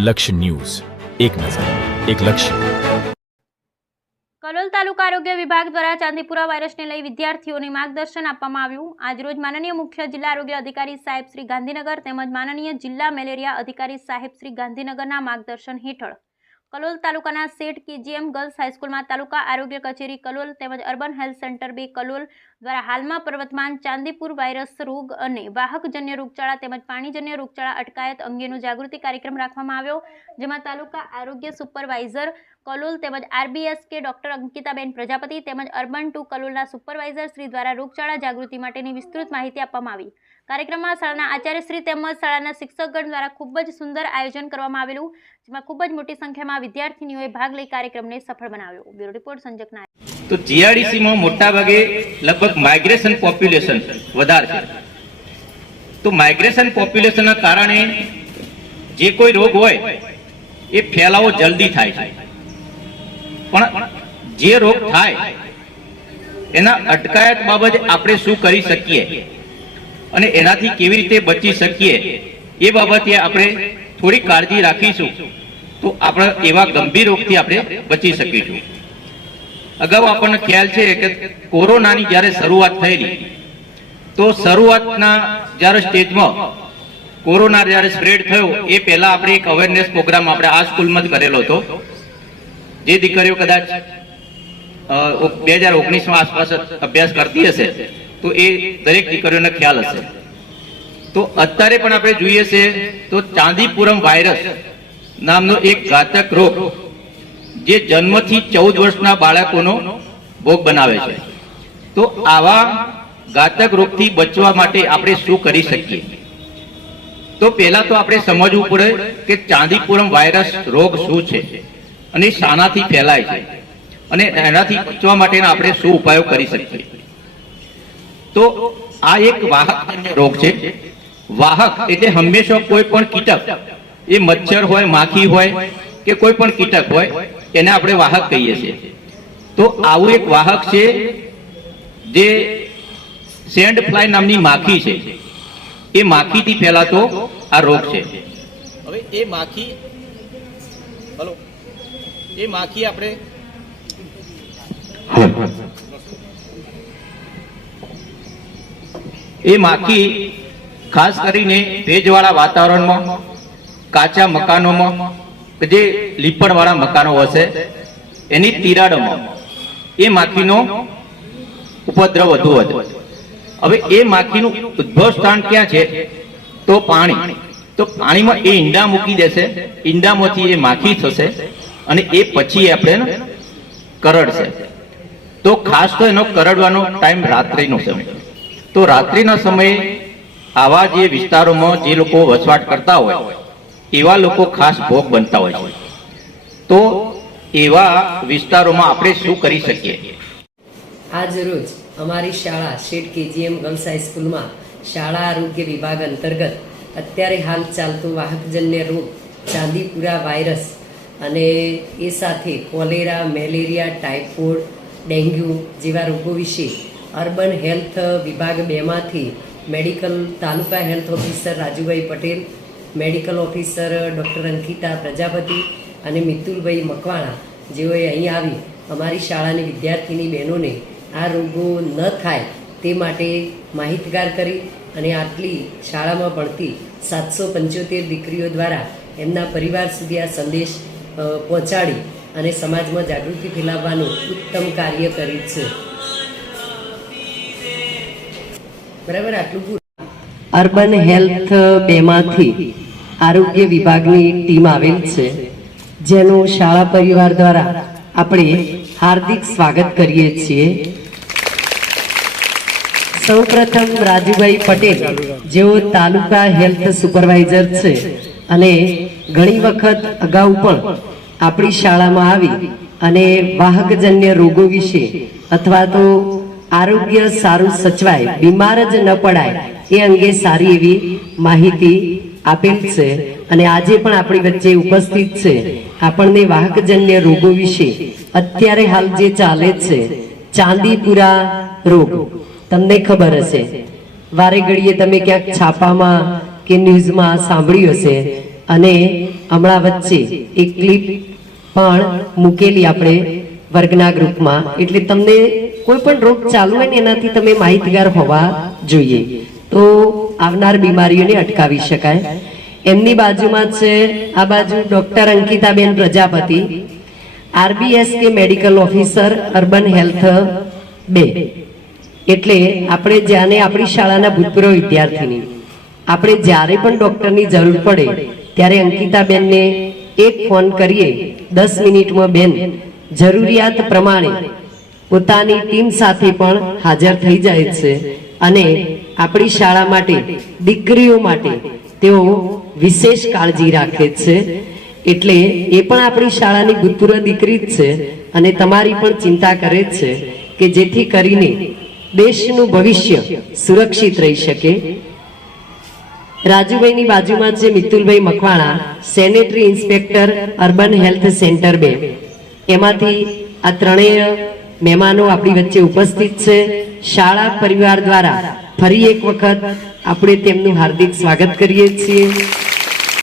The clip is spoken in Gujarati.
લક્ષ્ય ન્યૂઝ. એક નજર, એક લક્ષ્ય. કલોલ તાલુકા આરોગ્ય વિભાગ દ્વારા ચાંદીપુરા વાયરસને લઈ વિદ્યાર્થીઓને માર્ગદર્શન આપવામાં આવ્યું. આજરોજ માનનીય મુખ્ય જિલ્લા આરોગ્ય અધિકારી સાહેબ શ્રી ગાંધીનગર તેમજ માનનીય જિલ્લા મેલેરિયા અધિકારી સાહેબ શ્રી ગાંધીનગરના માર્ગદર્શન હેઠળ કલોલ તાલુકાના સેટ કેજીએમ ગર્લ્સ હાઈસ્કૂલમાં તાલુકા આરોગ્ય કચેરી કલોલ તેમજ અર્બન હેલ્થ સેન્ટર બે કલોલ દ્વારા હાલમાં પર્વતમાન ચાંદીપુર વાયરસ રોગ અને વાહકજન્ય રોગચાળા તેમજ પાણીજન્ય રોગચાળા અટકાયત અંગેનો જાગૃતિ કાર્યક્રમ રાખવામાં આવ્યો. જેમાં તાલુકા આરોગ્ય સુપરવાઇઝર કલોલ તેમજ આરબીએસ કે ડોક્ટર અંકિતાબેન પ્રજાપતિ તેમજ અર્બન ટુ કલોલના સુપરવાઇઝર શ્રી દ્વારા રોગચાળા જાગૃતિ માટેની વિસ્તૃત માહિતી આપવામાં આવી. કાર્યક્રમમાં શાળાના આચાર્યશ્રી તેમજ શાળાના શિક્ષકગણ દ્વારા ખૂબ જ સુંદર આયોજન કરવામાં આવેલું, જેમાં ખૂબ જ મોટી સંખ્યામાં વિદ્યાર્થીનીઓએ ભાગ લઈ કાર્યક્રમને સફળ બનાવ્યો. Bureau report Sanjak Nayak. તો જીઆરડીસીમાં મોટા ભાગે લગભગ માઇગ્રેશન પોપ્યુલેશન વધારે છે. તો માઇગ્રેશન પોપ્યુલેશનના કારણે જે કોઈ રોગ હોય, એ ફેલાવો જલ્દી થાય છે. પણ જે રોગ થાય, એના અટકાયત બાબતે આપણે શું કરી શકીએ? અને એનાથી કેવી રીતે બચી શકીએ એ બાબતે આપણે થોડી કાળજી રાખીશું. તો આપણે એવા ગંભીર રોગથી આપણે બચી શકીશું. અગાઉ આપણને ખ્યાલ છે કે કોરોનાની જ્યારે શરૂઆત થયેલી, તો શરૂઆતના જ્યારે સ્ટેજમાં કોરોના જ્યારે સ્પ્રેડ થયો, એ પહેલા આપણે એક અવેરનેસ પ્રોગ્રામ આપણે આ સ્કૂલમાં જ કરેલો હતો. જે દીકરીઓ કદાચ બે હજાર ઓગણીસમાં આસપાસ અભ્યાસ કરતી હશે. તો એ દરેક દીકરીઓને ખ્યાલ હશે. તો અત્યારે પણ આપણે જોઈએ છે, તો ચાંદીપુરમ વાયરસ નામનો એક ઘાતક રોગ જે જન્મથી ચૌદ વર્ષના બાળકોનો ભોગ બનાવે છે. તો આવા ઘાતક રોગથી બચવા માટે આપણે શું કરી શકીએ? તો પહેલા તો આપણે સમજવું પડે કે ચાંદીપુરમ વાયરસ રોગ શું છે અને શાનાથી ફેલાય છે અને એનાથી બચવા માટેના આપણે શું ઉપાયો કરી શકીએ? તો આ એક વાહક રોગ છે. વાહક એટલે હંમેશા કોઈ પણ કીટક એ મચ્છર હોય માખી હોય કે કોઈ પણ કીટક હોય એને આપણે વાહક કહીએ છીએ. તો આવું એક વાહક છે જે સેન્ડ ફ્લાય નામની માખી છે. એ માખીથી ફેલાતો આ રોગ છે. હવે એ માખી હલો એ માખી આપણે એ માખી, ખાસ કરીને ભેજવાળા વાતાવરણમાં, કાચા મકાનોમાં જે લીપણવાળા મકાનો હશે, એની તિરાડોમાં, એ માખીનો ઉપદ્રવ વધુ હતો હવે એ માખીનું ઉદ્ભવ સ્થાન ક્યાં છે? તો પાણી. તો પાણીમાં એ ઈંડા મૂકી દેશે, ઈંડામાંથી એ માખી થશે, અને એ પછી આપણે કરડશે. તો ખાસ તો એનો કરડવાનો ટાઈમ રાત્રિનો સમય તો રાત્રિના સમયે આવા જે વિસ્તારોમાં જે લોકો વસવાટ કરતા હોય, એવા લોકો ખાસ ભોગ બનતા હોય છે. તો એવા વિસ્તારોમાં આપણે શું કરી શકીએ? આજ રોજ અમારી શાળા શેઠ કેજીએમ ગર્લ્સ હાઈસ્કૂલમાં શાળા આરોગ્ય વિભાગ અંતર્ગત અત્યારે હાલ ચાલતું વાહકજન્ય રોગ ચાંદીપુરા વાયરસ અને એ સાથે કોલેરા, મેલેરિયા ટાઇફોઇડ ડેન્ગ્યુ જેવા રોગો વિશે અર્બન હેલ્થ વિભાગ બેમાંથી medical taluka health officer Rajubhai Patel, medical officer doctor Ankita Prajapati અને મિતુલભાઈ મકવાણા જેઓએ અહીં આવી અમારી શાળાની વિદ્યાર્થીની બહેનોને આ રોગો ન થાય તે માટે માહિતગાર કરી અને આટલી શાળામાં ભણતી સાતસો પંચોતેર દીકરીઓ દ્વારા એમના પરિવાર સુધી આ સંદેશ પહોંચાડી અને સમાજમાં જાગૃતિ ફેલાવવાનું ઉત્તમ કાર્ય કર્યું છે. અર્બન હેલ્થ બેમાંથી આરોગ્ય વિભાગની ટીમ આવેલ છે, જેનું શાળા પરિવાર દ્વારા આપણે હાર્દિક સ્વાગત કરીએ છીએ. સૌપ્રથમ રાજુભાઈ પટેલ, જેઓ તાલુકા હેલ્થ સુપરવાઇઝર છે અને ઘણી વખત અગાઉ પણ આપણી શાળામાં આવી અને વાહકજન્ય રોગો વિશે અથવા તો આરોગ્ય સારું સચવાય, બીમાર જ ન પડાય, એ અંગે સારી એવી માહિતી આપેલ છે. અને આજે પણ આપણી વચ્ચે ઉપસ્થિત છે આપણને વાહકજન્ય રોગો વિશે અત્યારે હાલ જે ચાલે છે, ચાંદીપુરા રોગ. તમને ખબર હશે. વારે ઘડીએ તમે ક્યાંક છાપામાં કે ન્યૂઝમાં સાંભળ્યું હશે. અને હમણાં વચ્ચે એક ક્લિપ પણ મૂકેલી આપણે વર્ગના ગ્રુપમાં. એટલે તમને કોઈ પણ રોગ ચાલુ હોય ને એનાથી તમે માહિતગાર હોવા જોઈએ. તો આવનાર બીમારીઓને અટકાવી શકાય. એમની બાજુમાં છે, આ બાજુ ડોક્ટર અંકિતાબેન પ્રજાપતિ, આરબીએસ કે મેડિકલ ઓફિસર અર્બન હેલ્થ બે. એટલે આપણે જ્યાંને આપણી શાળાના ભૂતપૂર્વ વિદ્યાર્થીની. આપણે જ્યારે પણ ડોક્ટરની જરૂર પડે, ત્યારે અંકિતાબેનને એક ફોન કરીએ. દસ મિનિટમાં બેન જરૂરિયાત પ્રમાણે પોતાની ટીમ સાથે પણ હાજર થઈ જાય છે અને આપણી શાળા માટે, દીકરીઓ માટે તેઓ વિશેષ કાળજી રાખે છે. એટલે એ પણ આપણી શાળાની ભૂતપૂર્વ દીકરી જ છે અને તમારી પણ ચિંતા કરે છે કે જેથી કરીને દેશનું ભવિષ્ય સુરક્ષિત રહી શકે. રાજુભાઈની બાજુમાં છે Mitulbhai Makwana, sanitary inspector urban health centre બે. એમાંથી આ ત્રણેય મહેમાનો આપણી વચ્ચે ઉપસ્થિત છે. શાળા પરિવાર દ્વારા ફરી એક વખત આપણે તેમનું હાર્દિક સ્વાગત કરીએ છીએ.